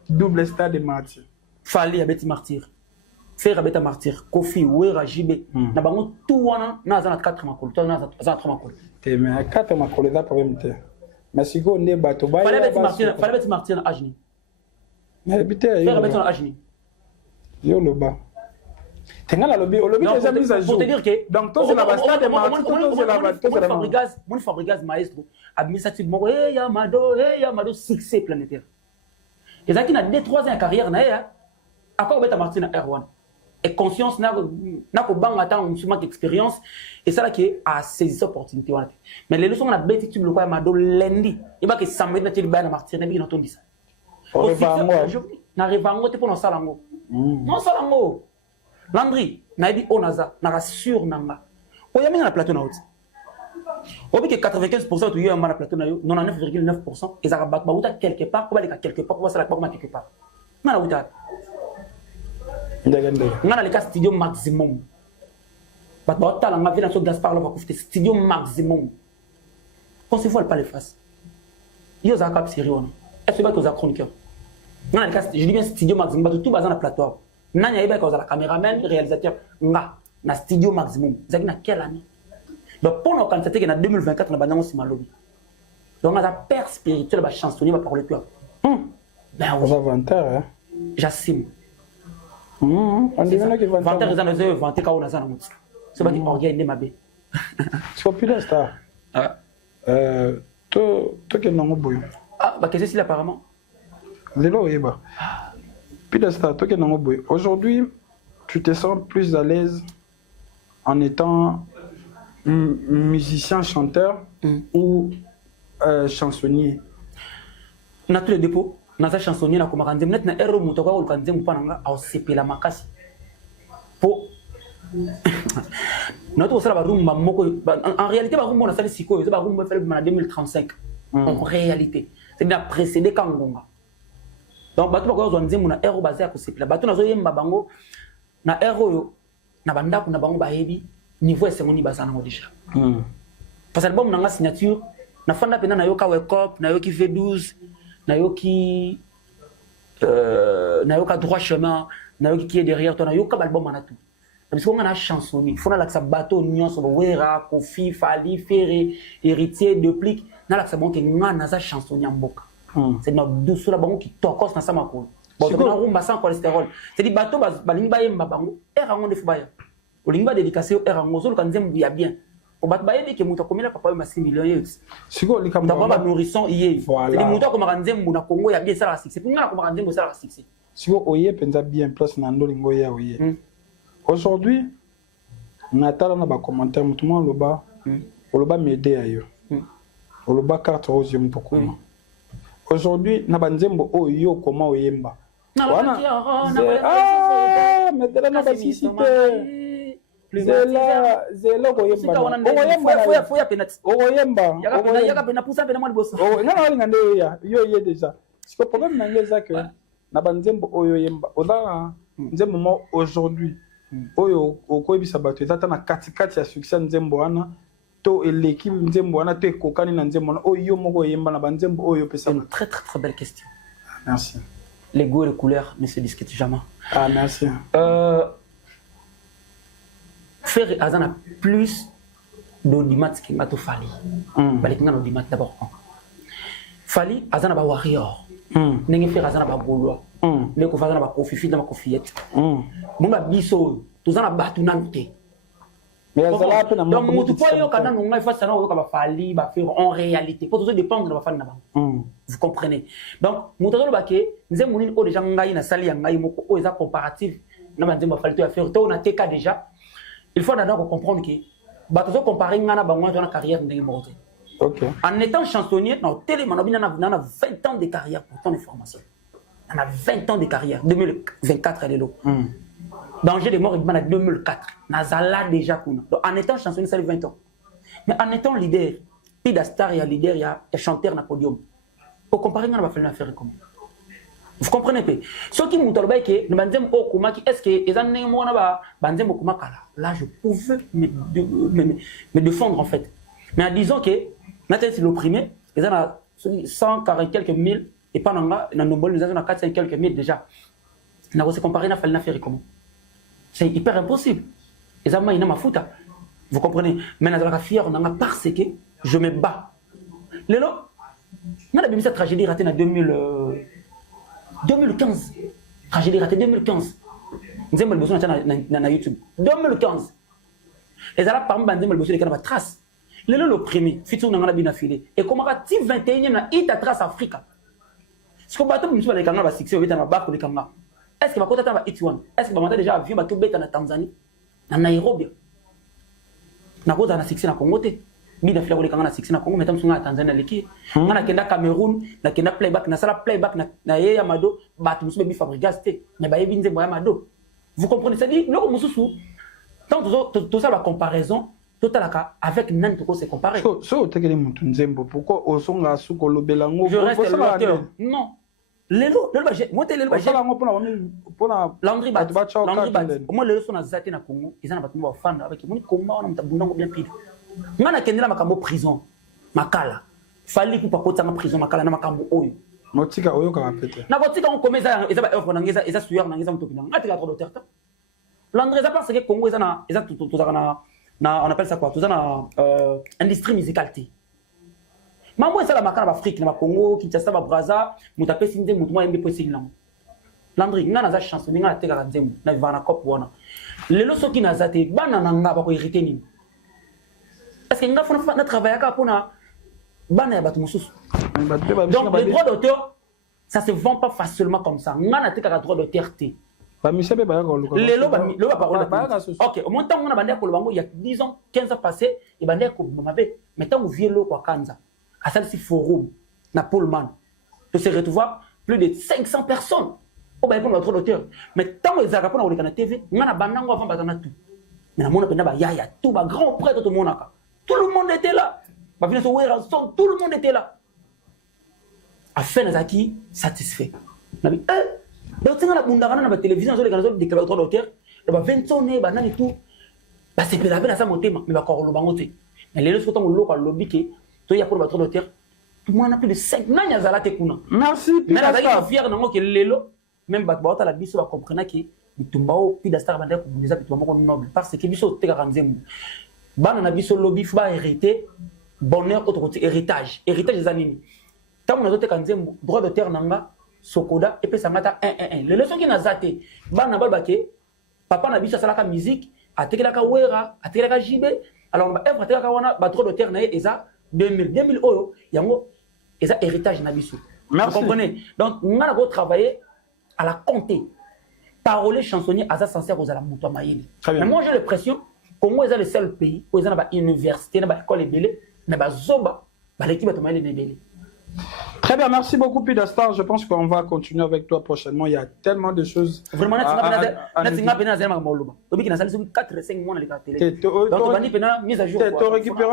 Double stade de Martyr. Fallait avec Martyr. Faire avec Martyr. Kofi, Ouera, Jibé. Na bango tout wana na za 4 makolo. To na za 3 makolo. Te mais 4 makolo da problème te. Mais si go ne bato ba. Fallait avec Martyr na Ajni. Mais bité faire avec na Ajni. Yo loba. Tenga la lobby, lobby déjà mise à jour. Pour te dire que donc toi c'est la bastade de Martyr, toi c'est la bastade. Mon Fabregas maestro administrativement ya Mado succès planétaire. Et ça qui na 2-3 ans de carrière na ya. Encore beta Martyr na R1. Et conscience na ko banga ta on suma expérience et ça là qui a saisi cette opportunité wana. Mais les leçons on a bêti tu le quoi Mado lundi. Et ba que samedi na til ba na Martyr na bi na tondi ça. Na revango te pour na salango. Non salango. Landry na bi onaza na rassure nanga. Oyami na plateau na haute. Obi que 95% tu yo na plateau na yo 99,9% et ça rabat ba quelque part ko ba quelque part ko ça la pas quelque part. Na uta. Ngana le cas studio maximum. Bat ba tala nga vina so Gaspard là va coûter studio maximum. Pensez-vous pas les face. Yo za cap série on. Est-ce que vous a chroniqueur. Ngana le cas je dis bien studio maximum ba tout bazan na plateau. Nanya iba ka za la caméraman réalisateur nga na studio maximum. Zaki na quelle année? Donc pour nos candidater que na 2024 na banango si malobi. Donc on a père spirituel ba chansonnier va parler toi. Ben on va vanter hein. J'assume. On dit que vanter les années vanter ka ona sana mutu. C'est pas qui orgueil de mabe. Tu plus la star. Toi que non boy. Ah bah qu'est-ce qu'il apparemment? Lelo yeba. Star, toi que non boy. Aujourd'hui, tu te sens plus à l'aise en étant musicien, chanteur ou chansonnier? Na tous les dépôts, na sa chansonnier na komaka nzembo net na ero muto kwa oluka nzembo pa nanga au sepela makasi. Po notre sala ba rumba moko en réalité ba rumba na sali siko yo ba rumba fait en 2035 en réalité. C'est bien précédé Kangonga. Donc bato ba ko nzembo na ero basé ko sepela bato na zo yemba bango na ero yo na bandako na bango ba yebi niveau esengoni basana ngo déjà. Parce que l'album nanga signature na fanda pena na yoka wake up na yoki V12 na yoki droit chemin na yoki qui est derrière toi na yoka album manatu. Parce qu'on a chansonnier, il faut na laksa bateau nion so Wera, Kofi, Fali, Ferré, héritier de Plique, na laksa bon que nga na za chansonnier mboka. c'est notre douce la bango qui tokos na sama ko bon on a rumba sans cholestérol c'est dit bateau balingi ba yemba bango erango de fubaya olingi ba dédicacer erango zo kan nzembu ya bien o bat ba yebi ke muto komela papa ma 6 millions years siko likambo ba nourrisson yé c'est dit muto ko ma nzembu na Congo ya bien ça la succès ngana ko ma nzembu ça la succès siko oye penza bien place na ndolingo ya oye aujourd'hui natala na ba commentaire muto mo loba oloba m'aider ailleurs oloba carte rose mpokoma aujourd'hui na banzembo oyo koma oyemba wana mais dela na basisite zela koyemba oyemba yaka pena pusa pena mwa liboso ngana walinga nde yo ye déjà parce que problème na ngeza que na banzembo oyo yemba oza nzembo mo aujourd'hui oyo okoyebisa bato ezata na katikati ya succès nzembo wana to l'équipe nzembo wana te kokani na nzembo wana oyo moko yemba na banzembo oyo pesa. Une très très très belle question. Merci. Les goûts et les couleurs ne se discutent jamais. Ah merci. Faire azana plus d'audimat qui m'a tout fallu. Balek na audimat d'abord. Fali azana ba warrior. Nengi faire azana ba bolo. Ne ko fazana ba kofifi na ba kofiyette. Munga biso tozana batu nanuté. Mais donc mutu po yo kana nunga fa sana o ka ba fali ba faire en réalité pour tout dépendre de ba fali na ba. Vous comprenez. Donc mutu lo ba ke nzembo nini o déjà ngai na sali ya ngai moko o eza comparatif na ba nzembo fali to ya faire to na teka déjà. Il faut d'abord comprendre que ba to comparer ngana ba ngwa na carrière ndenge moko. OK. En étant chansonnier dans télé manobina na 20 ans de carrière pour ton information. On a 20 ans de carrière 2024 elle est là. Danger de mort, il en 2004. Nazala déjà kuna. Donc en étant chansonnier, ça fait 20 ans. Mais en étant leader, puis d'Astar, il y a leader, il y a chanteur dans le podium. Pour comparer, on va faire une affaire comment. Vous comprenez pas? Ceux qui m'ont dit que nous bandem au kuma qui est-ce que les années moi na bandem au kuma kala. Là je pouvais me défendre en fait. Mais en disant que maintenant c'est l'opprimé, ils ont 140 quelques mille et pas dans nombre ils ont 400 quelques mille déjà. Na se comparer na faire une affaire comment. C'est hyper impossible. Et ça, il m'a foutu. Vous comprenez? Mais dans la fière, on a parce que je me bats. Lélo, on a cette tragédie ratée en 2015. Tragédie ratée 2015. Nous avons besoin de YouTube. 2015. Et ça, par exemple, nous avons besoin de trace. Lélo, le premier, Fitou n'a pas bien affilé. Et comment a-t-il 21e il ta trace Afrique? Ce qu'on va te dire, c'est que va succès, on va battre les caméras. Est-ce que ma côté va Ituan? Est-ce que ma déjà avion va tout bête en Tanzanie? En Nairobi? Na cause na succès na Congo te. Bida fila kule kanga na succès na Congo metam sunga Tanzania leki. Ngana kenda Cameroun, na kenda playback na sala playback na ye Amado, ba tu musu be Fabregas te. Mais ba yebi nzembo ya Amado. Vous comprenez ça dit loko mususu. Tant tout ça la comparaison totalaka avec nan to se comparer. So tekele mutu nzembo pourquoi osonga suko lobelango? Je reste l'auteur. Non. Lelo moi te lelo ba Landry Bat moi lelo so na zate na Congo ils en ba tumba fanda avec moni komba na mutabunda ngo bien pile ngana kendela makambo prison makala fali ku pakota ma prison makala na makambo oyo motika oyo ka pete na botika on komeza eza ba œuvre na ngeza eza sueur na ngeza mutoki na ngati la trop d'auteur ta Landry za parce que Congo eza tout na on appelle ça quoi tout ça na industrie musicale te mambo esa la makana Afrique na Congo Kinshasa ba Brazza mutape sinde mutu mo yembe possible na Landry ngana za chance ngana teka ka nzembo na vana cop wana lelo soki na zate bana na ngaba ko hériter ni est-ce que nga fona na travailler ka pona bana ya batu mususu donc les droits d'auteur ça se vend pas facilement comme ça ngana teka ka droit d'auteur te ba misabe ba ko luka lelo ba parole OK au moins tant on a bandé ko bango il y a 10 ans 15 ans passé et bandé ko mabe mais tant vous vieux lo kwa kanza à celle-ci forum na Pullman to se retrouver plus de 500 personnes au ba pour notre auteur mais tant ils a pour na TV ngana banango avant bazana tout mais na mona penda ba yaya tout ba grand prêtre tout monaka tout le monde était là ba vient so wera son tout le monde était là afin nazaki satisfait na bi donc ngana bundaka na ba télévision zo le kanazo de droit d'auteur ba 20 sonné ba nani tout ba c'est pela bela ça motema mais ba ko lo bango te mais les autres sont loko lobby ke to ya pour battre d'auteur moi on a plus de 5 nanya zalate kuna merci mais la vague fier nango ke lelo même bat ba la biso ba comprendre ke bitumbao puis d'astar banda ko buneza bitumba ko noble parce que biso te garanzembu bana na biso lobby faut ba hériter bonheur autre côté héritage des animes tant on a d'autres kanzembo droit d'auteur nanga sokoda et puis ça mata 1 les leçons qui n'a zaté bana balbaké papa na biso salaka musique atekelaka wera atekelaka jibe alors ba œuvre atekelaka wana ba droit d'auteur na eza 2000 euro yango eza héritage na biso. Vous comprenez? Donc on a travailler à la compter parole chansonnier aza sincère aux ala muto mayele. Mais moi j'ai l'impression Congo est le seul pays où ils ont une université, une école ébélée, mais zoba, l'équipe est ébélée. Très bien, merci beaucoup Pidastar. Je pense qu'on va continuer avec toi prochainement. Il y a tellement de choses. Vraiment, tu récupéré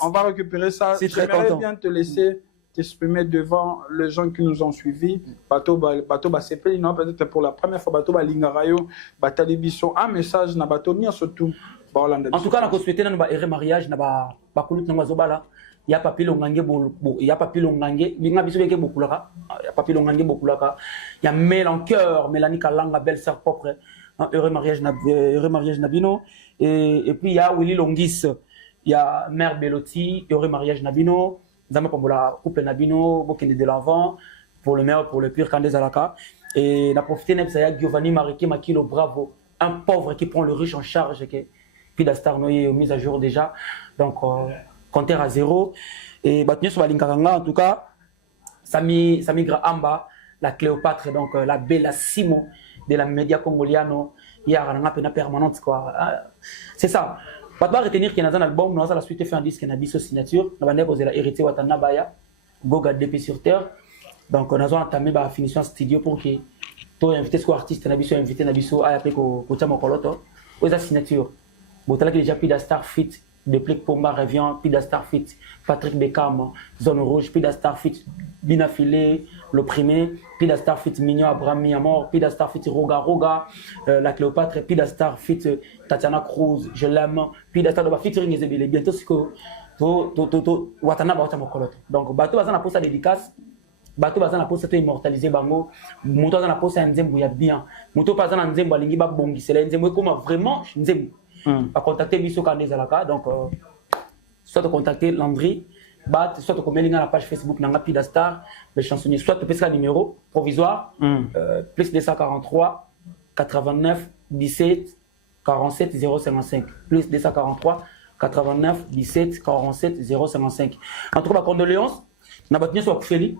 on va récupérer ça. J'aimerais bien te laisser t'exprimer devant les gens qui nous ont suivis. Bateau Basepeli, non, peut-être pour la première fois, Bateau Balingarayo, Batalibiso, un message, na Bateau, ni surtout. En tout cas, on a souhaité un mariage, na Bakulut Namazobala. Il y a papi longange, il y a papi longange, il y a papi longange bokulaka. Il y a Mélan cœur, Mélanie Kalanga, belle sœur propre. Heureux mariage Nabino. Et puis il y a Willy Longis, il y a Mère Belotti, heureux mariage Nabino. Zama Pambola, couple Nabino, Bokende de l'avant, pour le meilleur, pour le pire, Kandé Zalaka. Et n'a profité de Giovanni Mariki Makilo Bravo, un pauvre qui prend le riche en charge, puis la star noyée mise à jour déjà. Donc, compteur à 0. Et Batnius Walinkaranga, en tout cas, Samigra Amba, la Cléopâtre, donc la belle Simo de la média congoliano, il y a un peu permanente, quoi. C'est ça. On va retenir qu'il y a un album, nous avons la suite fait un disque, qui a une signature. Nous avons hérité Watana Baya, Goga DP sur Terre. Donc, nous avons entamé la finition studio pour que tu invité ce artiste, nous avons invité Nabiso à appeler Kochamo Koloto. Où est la signature? Bon, tu as déjà Pidastar Fit, depuis que Pomba revient, Pidastar Fit, Patrick Beckham, Zone Rouge, Pidastar Fit, Binafilé, l'opprimé, Pidastar Fit, Mignon Abraham Miamor, Pidastar Fit, Roga, la Cléopâtre, Pidastar Fit, Tatiana Cruz, je l'aime, Pidastar de featuring Ezebele, bientôt c'est que Watana Baotamo Kolot. Donc, Bato Bazana pour sa dédicace, Bato Bazana pour sa immortaliser Bango, Mouto Bazana pour sa Nzembo ya bien, Mouto Bazana Nzembo Alingi Babongi, c'est la Nzembo comme vraiment Nzembo. À contacter Bisso Kandé Zalaka, donc soit contacter Landry, soit te communiquer dans la page Facebook Nanga Pidastar, le chansonnier, soit te passer un numéro provisoire, plus 243 89 17 47 055, plus 243 89 17 47 055. En tout cas, ma condoléance, n'a pas tenu sur Feli,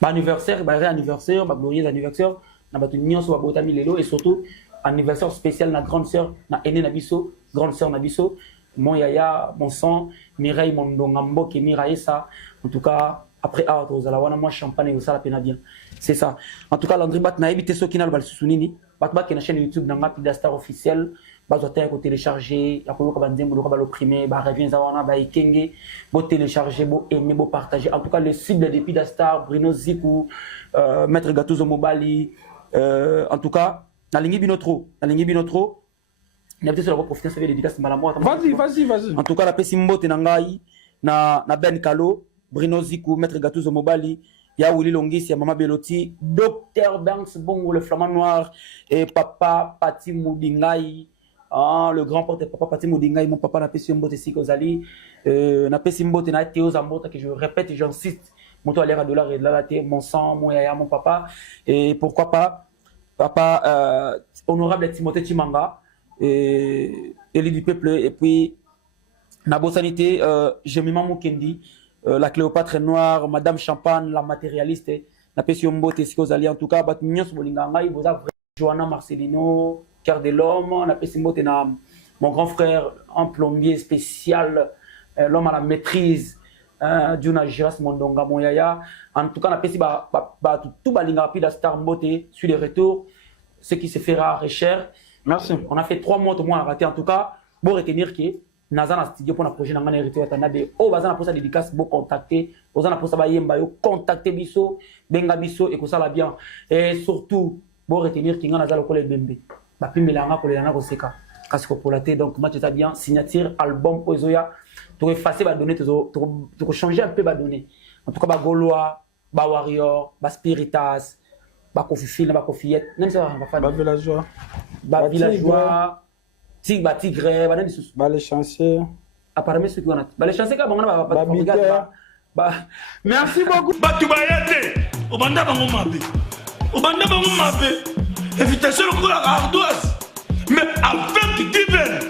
anniversaire, réanniversaire, glorieux anniversaire, n'a pas tenu sur Botami Lelo et surtout anniversaire spécial na grande sœur, na aîné Nabiso, grande sœur Nabiso, mon yaya, mon sang, Mireille, mon dongambo, qui Mireille ça. En tout cas, après Out, aux alawana, moi champagne et ça la peine bien. C'est ça. En tout cas, Landry Bat n'a évité ceux qui n'ont pas le souvenir. Batbat qui est la chaîne YouTube n'a pas Pidastar officiel. Bazoter ko télécharger, ya ko banzembo ko l'opprimer, ba revient zawana ba ikenge, bo télécharger, bo aimer, bo partager. En tout cas, les cibles de Pidastar, Bruno Zikou, Maître Gattuso Mobali, en tout cas. Na lingi binotro, n'avez sur la profiter de dédicace malamoa. Vas-y. En tout cas, la Pessimbo Tenangai, na Ben Kalo, Bruno Zikou, Maître Gattuso Mobali, ya Willy Longis, ya Mama Belotti, Docteur Banks Bongo, le flamand noir, et Papa Pati Moudingai, le grand porte Papa Pati Moudingai, mon papa na Pessimbo Tessikozali, na Pessimbo Tena Théo Zambota, que je répète et j'insiste, mon toit à l'air à dollar et de la mon sang, mon yaya, mon papa, et pourquoi pas. Papa honorable Timothée Chimanga, élu du peuple, et puis Nabo Sanité, Jemima Mukendi, la Cléopâtre noire, Madame Champagne, la matérialiste, la Pessimbo Tessikozali, en tout cas, Batmignos Bolinganga, il vous a Johanna Marcelino, Cœur de l'homme, la Pessimbo Tena, mon grand frère, un plombier spécial, l'homme à la maîtrise. Djuna Giras Mondonga Moyaya. En tout cas, on a pensé tout balinga Pidastar Mbote sur les retours, ce qui se fera très cher. Merci. On a fait 3 mois au moins à rater. En tout cas, pour retenir que Nazana studio pour la prochaine année hérité Watanabe. Oh, bazana pour sa dédicace, pour contacter. Bazana pour sa bayemba yo contacter biso, benga biso et que ça la bien. Et surtout, pour retenir qu'il y a Nazalo Kole Bembe. Ba pimelanga pour les nana koseka. Kasiko pour la tête. Donc, match est bien. Signature, album, Ozoya. Tu effacer, donner, tu changer un peu, donner. En tout cas, Gaulois, Warrior, Spiritas, Kofifil, Kofiyet, même ça, Villageois, Tigre, les chanceux, apparemment, ceux qui ont les chanceux, Merci beaucoup. Batoubayate, au banda bango mabe. Au banda bango mabe. Invitation au la ardoise. Mais avec Given,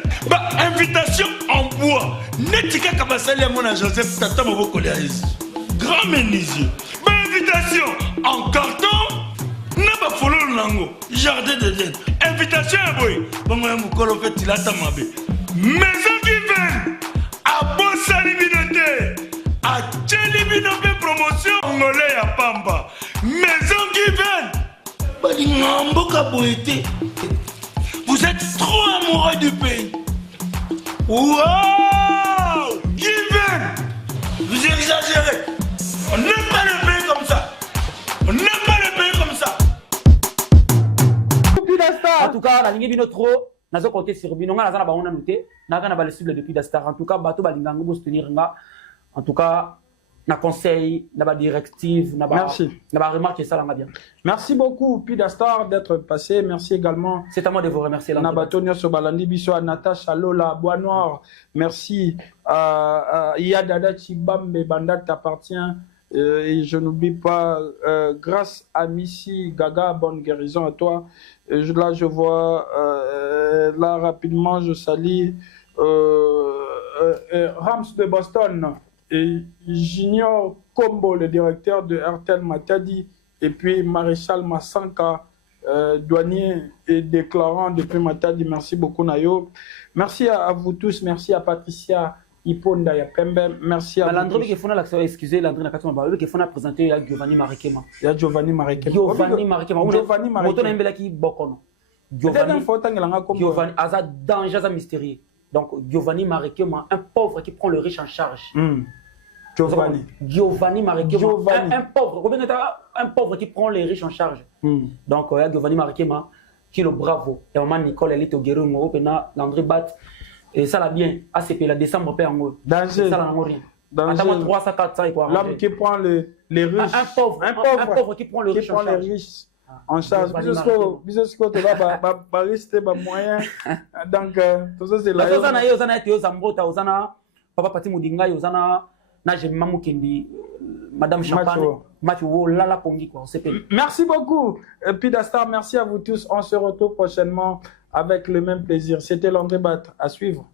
invitation en bois. Netika Kabasali à mon Joseph Tata Maboko Léaïs. Grand menuisier. Invitation en carton. N'a pas follow lango. Jardin de Zen. Invitation à boy. Bango ya mukolo fait tilata mabe. Maison Given. A bossa libinote. A tchelibinote promotion. Ngolé ya pamba. Maison Given. Badingamboka boité. Vous êtes trop amoureux du pays. Wow! Given! Vous exagérez. On n'aime pas le pays comme ça. On n'aime pas le pays comme ça. En tout cas, la ligne bino trop. Nazo compter sur bino. Nga nazana ba on a noté. Naga na ba le cible depuis Dastar. En tout cas, bato ba lingango bo soutenir nga. En tout cas, na conseil, na ba directive, na ba. Merci. Na ba remarque ça là bien. Merci beaucoup, Pidastar, d'être passé. Merci également. C'est à moi de vous remercier. Nabatonio Sobalandi Biso, Natacha Lola, Bois Noir. Merci. Yadada Chibambe Banda t'appartient. Et je n'oublie pas, grâce à Missy Gaga, bonne guérison à toi. Là, je vois, là rapidement, je salue Rams de Boston et Junior Combo, le directeur de RTL Matadi, et puis Maréchal Massanka, douanier et déclarant depuis Matadi. Merci beaucoup, Nayo. Merci à vous tous. Merci à Patricia Iponda Yapembe. Merci à Landry qui font l'action, excusez Landry Nakatuma, qui font la présenter à Giovanni Marekema. Il y a Giovanni Marekema. Giovanni Marekema. Giovanni Marekema. Giovanni Aza danger, Aza mystérieux. Donc Giovanni Marekema, un pauvre qui prend le riche en charge. Giovanni Marekema, un pauvre qui prend les riches en charge. Donc il y a Giovanni Marekema qui est le bravo. Et au moment Nicole elle est au Guéron, Landry Bat. Et ça l'a bien. ACP, la décembre, paie en haut. Danger. Ça n'a rien. Attends, 300, 400 et quoi. L'homme qui prend les riches. Un pauvre qui prend le riche en charge. En charge. Bisous, tu vas rester moyen. Donc, tout ça, c'est là. Papa Pati Moudinga, Madame Champagne. Merci beaucoup, Pidastar. Merci à vous tous. On se retrouve prochainement avec le même plaisir. C'était Landry Bat. À suivre.